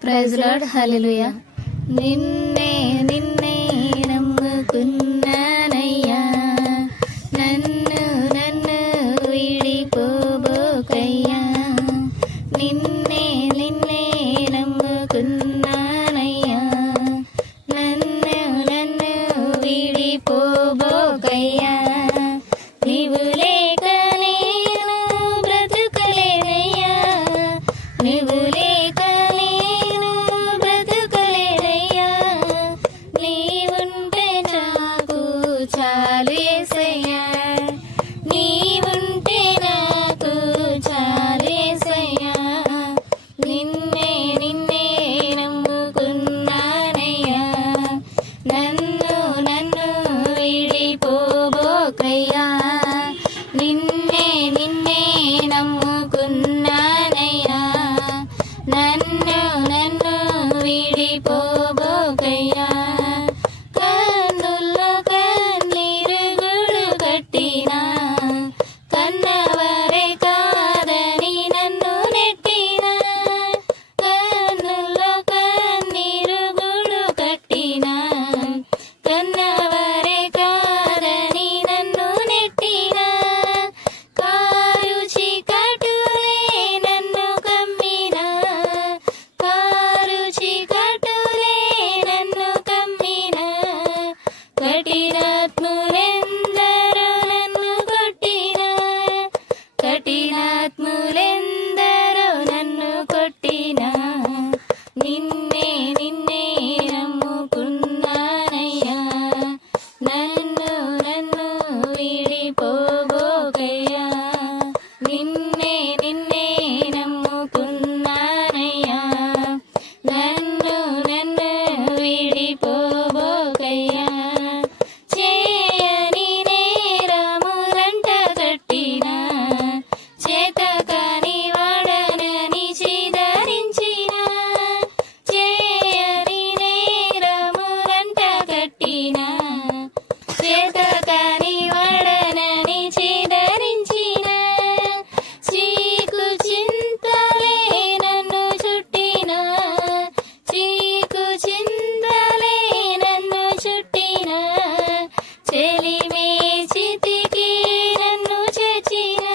Praise lord, హల్లెలూయా. నిన్నే నిన్నే నమ్ముకున్నానయ్యా, నన్ను నన్ను విడిపోబోకయ్యా. నిన్నే నిన్నే నమ్ముకున్నానయ్యా, నన్ను నన్ను విడిపోబోకయ్యా. నీవు లేక నేను బ్రతుకలేనయ్యా, నీవు లేక నేను బ్రతుకలేనయ్యా. నీవుంటే నాకు చాలు యేసయ్యా, నీవుంటే నాకు చాలు యేసయ్యా. నిన్నే నిన్నే నమ్ముకున్నానయ్యా, నన్ను నన్ను విడిపోబోకయ్యా. నిన్నే నిన్నే నమ్ముకున్నానయ్యా, నన్ను నన్ను విడిపోబోకయ్యా. కన్నుల్లో కన్నీరు గూడు కట్టినా, కన్నవరే కాదని నన్ను నెట్టినా. కన్నుల్లో కన్నీరు గూడు కట్టినా, కన్నవరే కాదని నన్ను నెట్టినా. కారు చీకటులే నన్ను కమ్మినా, కారు చీకటులే నన్ను కమ్మినా. కఠినాత్ములెందరూ నన్ను కొట్టినా, కఠినాత్ములెందరూ నన్ను కొట్టినా. నిన్నే నిన్నే నమ్ముకున్నానయ్యా, నన్ను నన్ను విడిపోబోకయ్యా. నిన్నే నిన్నే నమ్ముకున్నానయ్యా, నన్ను నన్ను విడిపోబోకయ్యా. చేయని నేరములంట కట్టినా, చేతకాని వాడనని చీదరించినా. చేయని నేరములంట కట్టినా, చేతకాని వాడనని చీదరించినా. చీకు చింతలే నన్ను చుట్టినా, చీకు చింతలే నన్ను చుట్టినా. చెలిమే చితికి నన్ను చేర్చినా,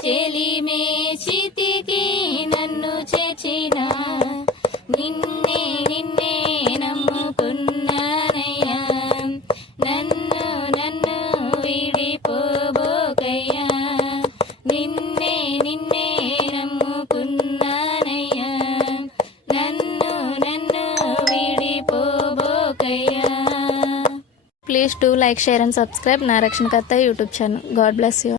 చెలిమే చితికి నన్ను చేర్చినా. నిన్నే నిన్నే నమ్ముకున్నానయ్యా, నన్ను నన్ను విడిపోబోకయ్యా. నిన్నే నిన్నే నమ్ముకున్నానయ్యా, నన్ను నన్ను విడిపోబోకయ్యా. Please do like, share and subscribe నా రక్షణకర్త YouTube channel. God bless you.